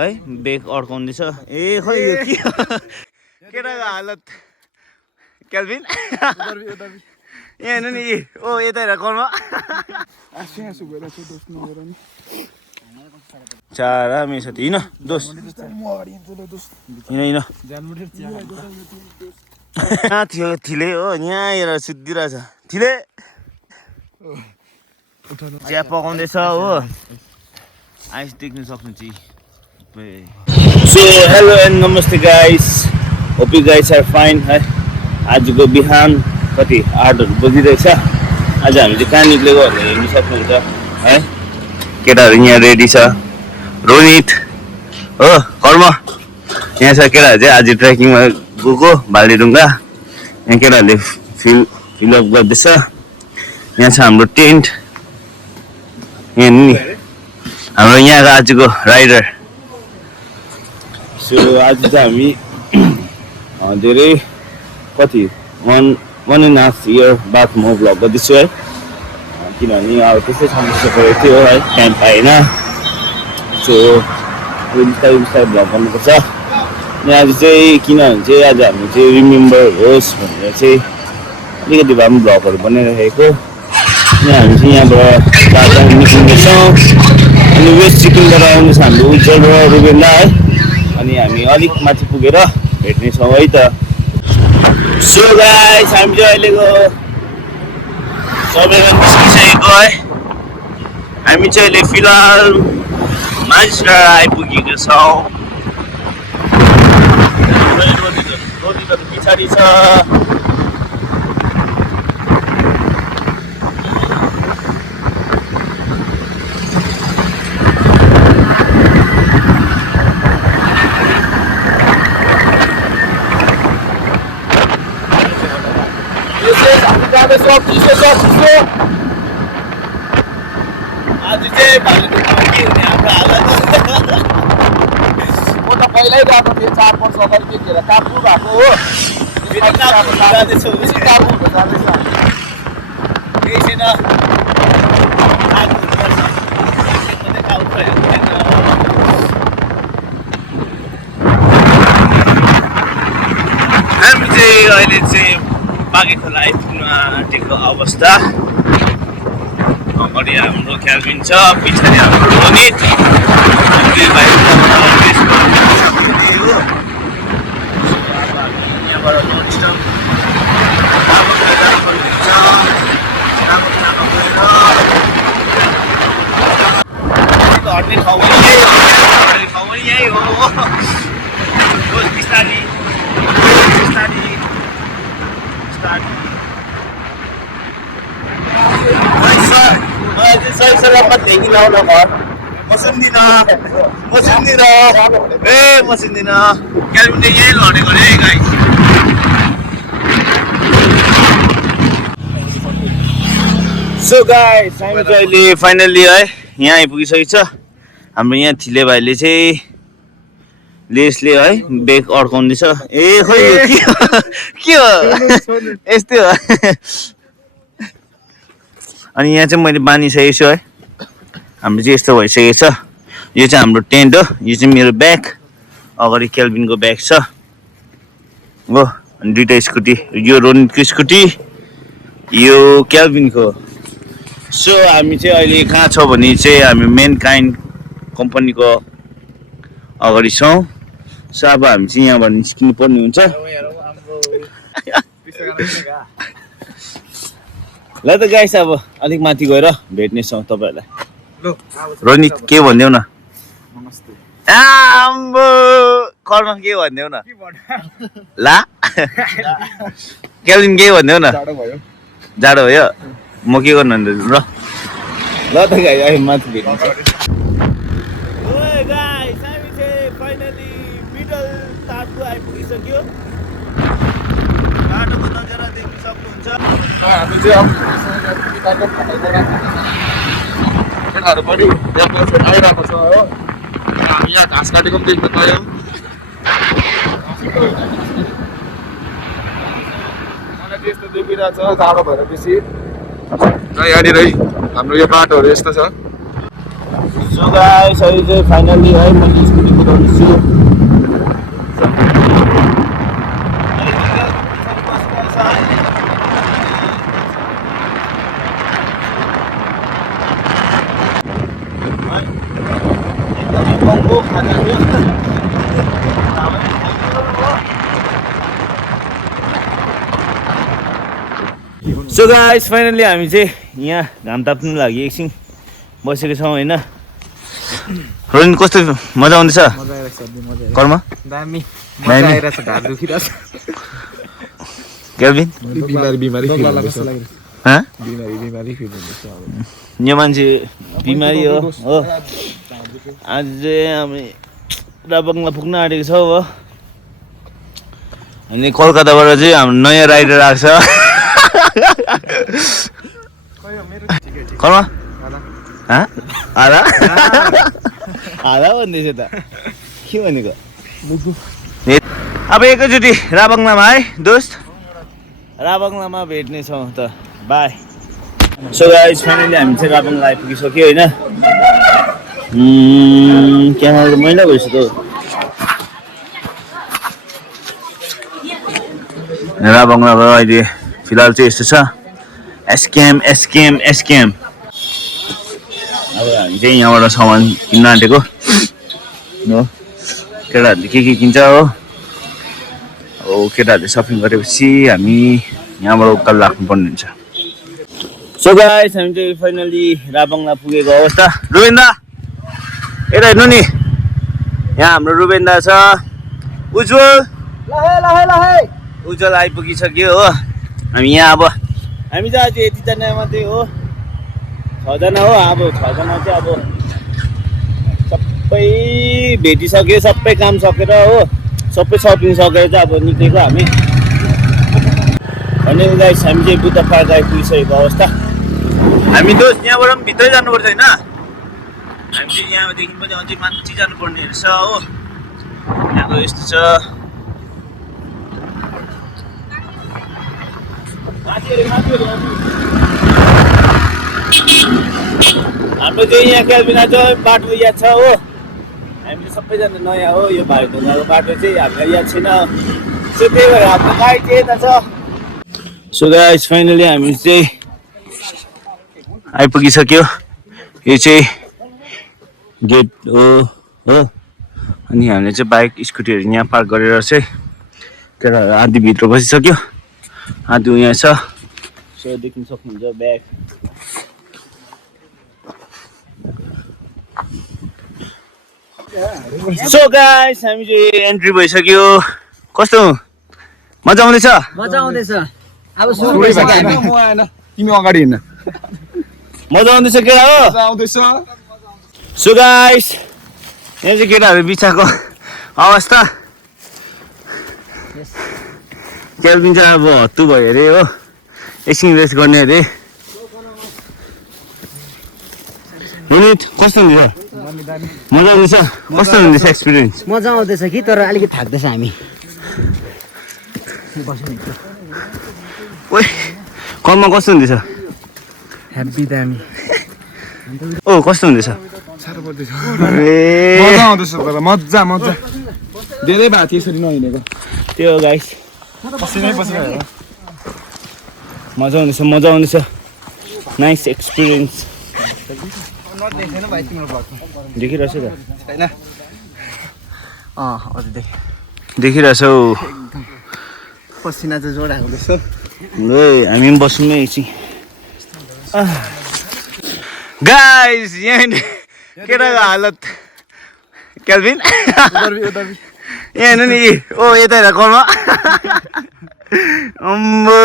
है बेग अड्काउँदैछ ए खै यो के केटाको हालत क्याल्भिन यहाँ हेर्नु नि ओ यता हेर कलमा चारा मेरो साथी हिँड दोस्त हिँड यहाँ थियो थिले हो यहाँ हेर सुत्दिरहेछ थिले चिया पकाउँदैछ हो आइस देख्नु सक्नुहुन्छ सो हेलो एन्ड नमस्ते guys hope you guys are fine है आजको बिहान कति 8 बजिरहेछ आज हामी चाहिँ कहाँ निक्लेको भनेर हेर्नु सक्नुहुन्छ है केटाहरू यहाँ रेडी छ रोनित हो कर्म यहाँ छ केटाहरू चाहिँ आज ट्रेकिङमा गएको भालेढुङ्गा यहाँ केटाहरूले फिलअप गर्दैछ यहाँ छ हाम्रो टेन्ट यहाँ नि हाम्रो यहाँको आजको राइडर सो आज चाहिँ हामी धेरै कति 1.5 year बाद म भ्लग गर्दैछु है किनभने अब त्यस्तै समस्या परेको थियो है टाइम पाएन सो बिस्तारै बिस्तारै भ्लग गर्नुपर्छ अनि आज चाहिँ किनभने चाहिँ आज हामी चाहिँ रिमेम्बर होस् भनेर चाहिँ अलिकति भए पनि भ्लगहरू बनाइरहेको अनि हामी चाहिँ यहाँबाट दार्जिलिङ निस्किँदैछौँ अनि वेस्ट सिक्किमबाट आउनुहोस् हाम्रो उज्जवल र रुबेन्दा है अनि हामी अलिक माथि पुगेर भेट्नेछौँ है त सो गाइस हामी चाहिँ अहिलेको सबैजना निस्किसकेको है हामी चाहिँ अहिले फिलहाल मान्छेडाँडा आइपुगेको छौँ रोटी पछाडि छ आज चाहिँ भालेढुङ्गामा के हुने हाम्रो हालत म त पहिल्यै गएको थिएँ 4 वर्ष अगाडि त्यतिखेर काबु भएको हो जाँदैछु काबु हुँदै जाँदैछ केही छैन हामी चाहिँ अहिले चाहिँ बाँके खोला आइपुग्न आँटेको अवस्था अगाडि हाम्रो क्याल्भिन छ पछाडि हाम्रो रोनित हट्ने ठाउँ पनि यही हो बिस्तारी सही सलामत देखि लाउन घर म सुन्दिन क्याल्भिनले यही लडेको रे गाई सो गाइस हामी चाहिँ अहिले फाइनल्ली है यहाँ आइपुगिसकेको छ हाम्रो यहाँ थिले भाइले चाहिँ लेसले है बेग अड्काउँदैछ ए खै के हो यस्तै हो अनि यहाँ चाहिँ मैले बानिसकेको छु है हाम्रो चाहिँ यस्तो भइसकेको छ यो चाहिँ हाम्रो टेन्ट हो यो चाहिँ मेरो ब्याग अगाडि क्याल्भिनको ब्याग छ हो अनि दुईटा स्कुटी यो रोनितको स्कुटी यो क्याल्भिनको सो हामी चाहिँ अहिले कहाँ छौँ भने चाहिँ हामी मेन काइन्ड कम्पनीको अगाडि छौँ सो अब हामी चाहिँ यहाँबाट निस्किनु पर्ने हुन्छ ल त गाइस अब अलिक माथि गएर भेट्नेछौँ तपाईँहरूलाई रोनित के भनिदेऊ न आम्बो कलमा के भनिदेऊ न ला क्याल्भिन के भनिदेऊ न जाडो भयो म के गर्नु ल ल त गाइस अहिले माथि भेट्नेछौँ गाइस हामी चाहिँ फाइनली मिडल तारको आइपुगिसक्यो बाटोको नजारा देख्न सक्नुहुन्छ हामी चाहिँ अब केटाहरू पनि आइरहेको छ हो हामी यहाँ घाँस काटेको पनि देख्न पायौँ मलाई त्यस्तो देखिरहेछ जाडो भएर बेसी यहाँनिर हाम्रो यो बाटोहरू यस्तो छ सो गाइस अहिले चाहिँ फाइनली है मैले स्कुटी कुदाउँदैछु सो गाइस फाइनली हामी चाहिँ यहाँ घाम ताप्नु लागि एकछिन बसेको छौँ होइन रोहिन कस्तो मजा आउँदैछ कर्म दामी दामी। मजा आइरहेछ ढाड दुखिरहेछ क्याल्भिन बिमारी हाँ बिमारी फिल हुँदैछ अब यो मान्छे बिमारी हो आज चाहिँ हामी राबङमा पुग्न आँटेको छौँ हो अनि कलकत्ताबाट चाहिँ हाम्रो नयाँ राइडर आएको छ कर्म हाँ? आधा आधा भन्दैछ त के भनेको अब एकैचोटि राबङलामा है दोस्त राबङलामा भेट्नेछौँ त बाई सो गाइस फाइनली हामी चाहिँ राबङला आइपुगिसक्यो होइन क्यामेरा मैला भएछ त राबङलामा अहिले फिलहाल चाहिँ यस्तो छ एसकेएम अब हामी चाहिँ यहाँबाट सामान किन्न आँटेको हो केटाहरूले के किन्छ हो अब केटाहरूले सपिङ गरेपछि हामी यहाँबाट उकालो लाग्नुपर्ने हुन्छ सो गाइस हामी चाहिँ फाइनली राबङला पुगेको अवस्था रुबेन्दा यता हेर्नु नि यहाँ हाम्रो रुबेन्दा छ उज्जवल आइपुगिसक्यो हो हामी यहाँ अब हामी चाहिँ आज यतिजना मात्रै हो 6 जना हो अब 6 जना चाहिँ अब सबै भेटिसक्यो सबै काम सकेर हो सबै सपिङ सकेर चाहिँ अब निक्लेको हामी अनि गाइस हामी चाहिँ बुद्ध पार्क आइपुगिसकेको अवस्था हामी दोस्त यहाँबाट पनि भित्रै जानुपर्छ होइन हामी चाहिँ यहाँदेखि पनि अझै माथि जानुपर्ने रहेछ हो यहाँको यस्तो छ हाम्रो चाहिँ यहाँ क्याल्भिना चाहिँ बाटो याद छ हो हामीले सबैजना नयाँ हो यो भाइ ढुङ्गाको बाटो चाहिँ हामीलाई याद छैन सो त्यही भएर हाम्रो गाडी चाहिँ यता छ सो गाइस फाइनली हामी चाहिँ आइपुगिसक्यो यो चाहिँ गेट हो अनि हामीले चाहिँ बाइक स्कुटीहरू यहाँ पार्क गरेर चाहिँ केटाहरू आधी भित्र बसिसक्यो आधी यहाँ छ सो देख्न सक्नुहुन्छ ब्याग सो गाइस हामी चाहिँ एन्ट्री भइसक्यो कस्तो मजा आउँदैछ अब सुरु भइसक्यो म आएन तिमी अगाडि हिँड्न मजा आउँदैछ के हो आउँदैछ सो गाइस यहाँ चाहिँ केटाहरू बिछाएको अवस्था क्याल्भिन चाहिँ अब हत्तु भयो अरे हो एकछिन रेस्ट गर्ने अरे युनिट कस्तो हुन्छ मजा आउँदैछ कस्तो हुँदैछ एक्सपिरियन्स मजा आउँदैछ कि तर अलिकति थाक्दैछ हामी ओइ कलमा कस्तो हुँदैछ ह्याप्पी दामी ओ कस्तो हुँदैछ साह्रो पर्दैछ ए मजा आउँदैछ तर मजा धेरै भएको थियो यसरी नहिँडेको त्यो गाइस पसिनै हेर मजा आउँदैछ नाइस एक्सपिरियन्स देखेन भाइ तिम्रो ब्लग देखिरहेछ त हैन हजुर देखिरहेछौ पसिना चाहिँ जोडा हुँदैछ ल हामी पनि बस्छौँ है एकछिन गाइस यहाँ केटाको हालत क्याल्भिन यहाँ हेर्नु नि ओ यता हेर कलमा अम्बो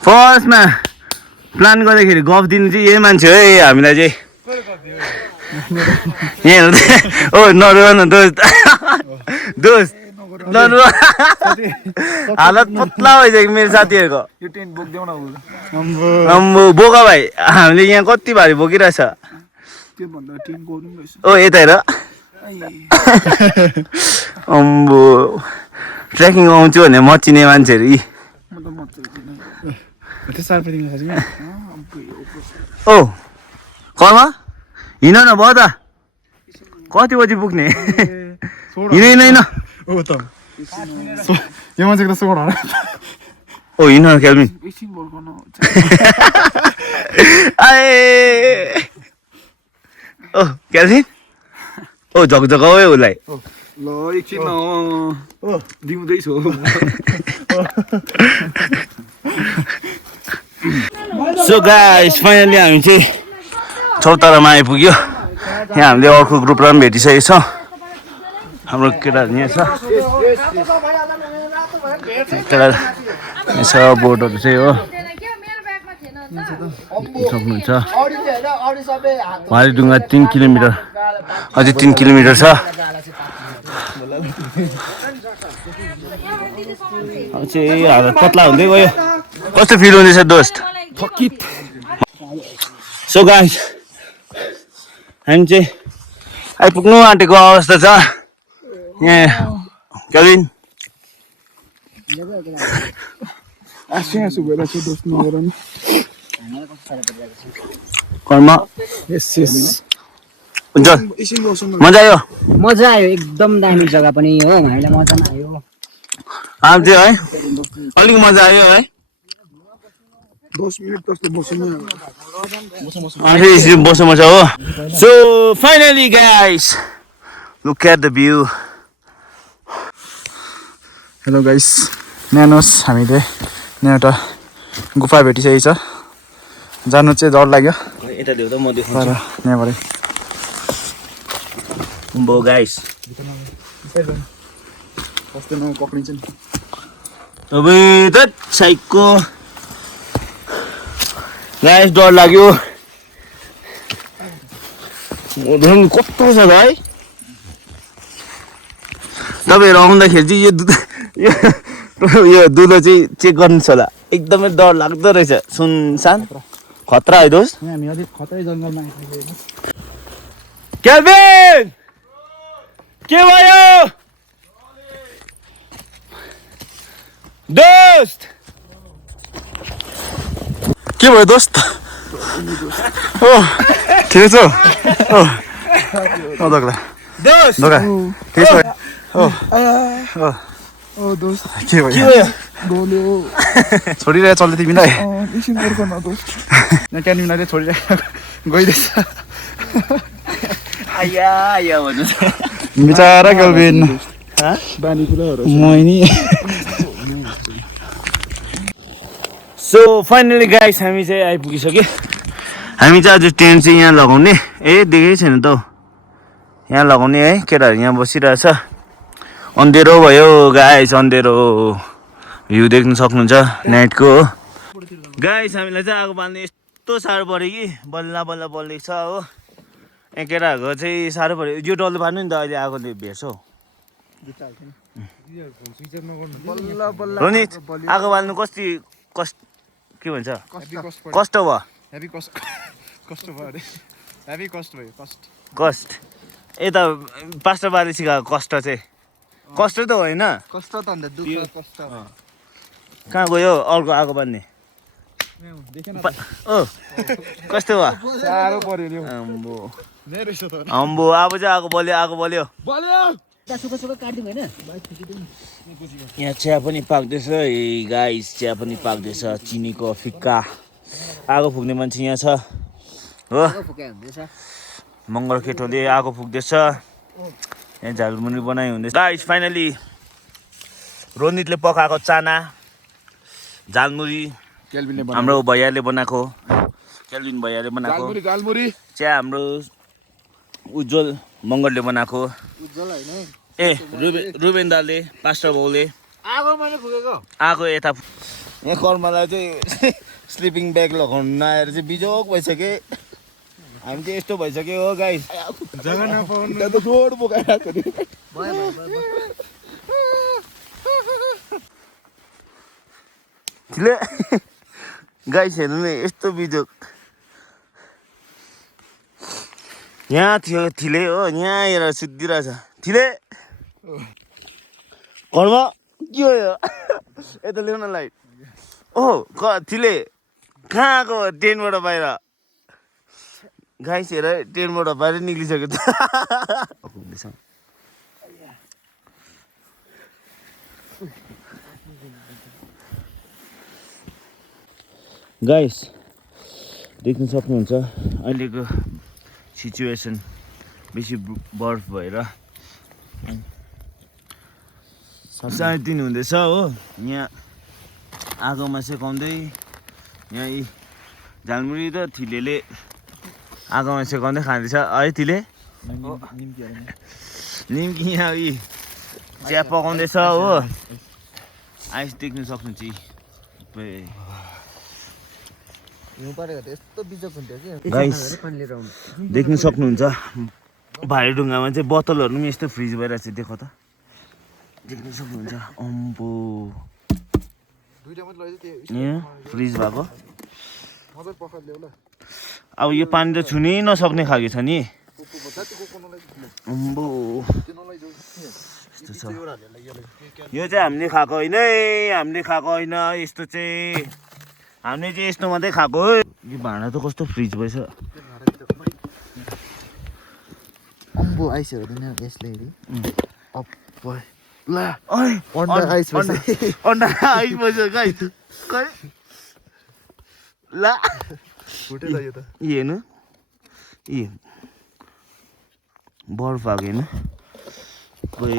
फर्स्टमा प्लान गर्दाखेरि गफ दिनु चाहिँ यही मान्छे हो है हामीलाई चाहिँ यहाँ हेर्नु ओ नरुवा न दोस्त नरुवा हालत पत्ला भइसक्यो मेरो साथीहरूको यो टेन्ट बोक्देऊ न अम्बो बोका भाइ हामीले यहाँ कति भारी बोकिरहेछ त्यो भन्दा टेन्ट बोक्नु रहेछ ओ यता हेर अम्बो ट्रेकिङ आउँछु भने मचिने मान्छेहरू यी ओ कलमा हिँड न भयो त कति बजी पुग्ने हिँड ओ त यो मान्छेको त सोड हो ओ हिँड न क्याल्भिन ओ क्याल्भिन ओ झकझकाउ है उसलाई ल एकछिन ओ दिउँदैछु सो गाइस फाइनली हामी चाहिँ चौतारामा आइपुग्यो यहाँ हामीले अर्को ग्रुपलाई पनि भेटिसकेको छौँ हाम्रो केटाहरू यहाँ छ केटा यहाँ छ बोर्डहरू चाहिँ हो सक्नुहुन्छ भालेढुङ्गा 3 किलोमिटर अझै 3 किलोमिटर छ अब चाहिँ हालत पत्ला हुँदै गयो कस्तो फिल हुँदैछ दोस्त सो गाइस हामी चाहिँ आइपुग्नु आँटेको अवस्था छ यहाँ क्याल्भिन आँसु भइरहेको छ दोस्त नगर नि कर्म यस यस हुन्छ एकछिन बसौँ न मजा आयो मजा आयो एकदम दामी जग्गा पनि हो हामीलाई मजा पनि आयो आम चाहिँ है अलिक मजा आयो है 10 मिनट जस्तो बसौँ न बसो मजा हो so finally guys look at the view hello guys न्यानोस् हामीले यहाँ एउटा गुफा भेटिसकेको छ जानु चाहिँ डर लाग्यो यता ल्याउँदा म तर देखाउँछु यहाँबाट बो गाइस कस्तो न पक्रिन्छ नि अबे त साइको गाइस डर लाग्यो धुन कस्तो छ है तपाईँहरू आउँदाखेरि चाहिँ यो दुलो चाहिँ चेक गर्नुहोस् होला एकदमै डर लाग्दो रहेछ सुनसान खतरा है दोस्त यहाँ हामी अलिक खतरै जङ्गलमा आइपुगेको क्याल्भिन के भयो दोस्त के भयो दोस्त ओ ठिकै छ ओ दोका दोस्त दोका ठिकै छ ओ दोस्त के भयो गोल्यो छोडिरहेको चल्दै तिमीलाई एकछिन पर्ख न दोस्त यहाँ क्यान्टिनले छोडिरहेको गइरहेछ आया आया भन्नु बिचारा क्याल्भिन बानी कुराहरू मैनी सो फाइनली गाइस हामी चाहिँ आइपुगिसक्यो हामी चाहिँ आज टेन्ट चाहिँ यहाँ लगाउने देखेकै छैन त यहाँ लगाउने है केटाहरू यहाँ बसिरहेछ अँधेरो भयो गाइस अँधेरो भ्यू देख्न सक्नुहुन्छ नाइटको हो गाइस हामीलाई चाहिँ आगो बाल्ने यस्तो साह्रो पऱ्यो कि बल्ल बल्ल बल्लेको छ हो यहाँ केटाहरूको चाहिँ साह्रो पऱ्यो यो डल्लो पार्नु नि त अहिले आगोले भेट्छ हौ रोनित आगो बाल्नु के भन्छ कष्ट भयो हेभी कष्ट भयो अरे हेभी कष्ट भयो कष्ट यता पास्टर बाले सिकाएको कष्ट चाहिँ कष्ट त होइन कष्ट त अन्त दुःख कष्ट कहाँ गयो अर्को आगो बाल्ने ओ कस्तो भयो साह्रो पर्यो नि अम्बो नै रहेछ त अम्बो अब चाहिँ आगो बल्यो यहाँ चिया पनि पाक्दैछ गाइस चिया पनि पाक्दैछ चिनीको फिक्का आगो फुक्ने मान्छे यहाँ छ हो मङ्गल केटोले आगो फुक्दैछ यहाँ झालमुरी बनाइ हुँदैछ गाइस फाइनली रोनितले पकाएको चाना झालमुरी हाम्रो भैयाले बनाएको क्याल्भिन भैयाले बनाएको गालमुरी चिया हाम्रो उज्जवल मङ्गलले बनाएको ए रुबेन दाले पास्टर बाउले आगो यता यहाँ कर्मलाई चाहिँ स्लिपिङ ब्याग लगाउनु नआएर चाहिँ बिजोक भइसक्यो हामी चाहिँ यस्तो भइसक्यो हो गाइस जग्गा नपाउनु त जोड बोकाइराको नि थिले गाइस हेर्नु नि यस्तो बिजोक यहाँ थियो थिले हो यहाँ आएर सुत्दिरहेछ थिले घरमा के हो यो यता ल्याउन लाइट ओ थिले कहाँ आएको टेनबाट बाहिर गाइस हेर ट्रेनबाट बाहिर निक्लिसक्यो त गाइस देख्न सक्नुहुन्छ अहिलेको सिचुएसन बेसी बर्फ भएर 3:30 हुँदैछ हो यहाँ आगोमा सेकाउँदै यहाँ यी झालमुरी र थिलेले आगोमा सेकाउँदै खाँदैछ है थिले निम्की यहाँ यी चिया पकाउँदैछ हो आइस देख्न सक्नुहुन्छ गाइस देख्न सक्नुहुन्छ भारी ढुङ्गामा चाहिँ बोतलहरू पनि यस्तो फ्रिज भइरहेको छ देखो त देख्न सक्नुहुन्छ अम्बो फ्रिज भएको अब यो पानी त छुनै नसक्ने खालको छ नि अम्बो यस्तो छ यो चाहिँ हामीले खाएको होइन हामीले खाएको होइन यस्तो चाहिँ हामीले चाहिँ यस्तो मात्रै खाएको हो यो भाँडा त कस्तो फ्रिज भएछ अम्बो आइस हेर्दैन यसले ला अन्डा आइस भएछ गाइस ला फुटेछ यो त हेर्नु बर्फ भएको हेर्नु खोइ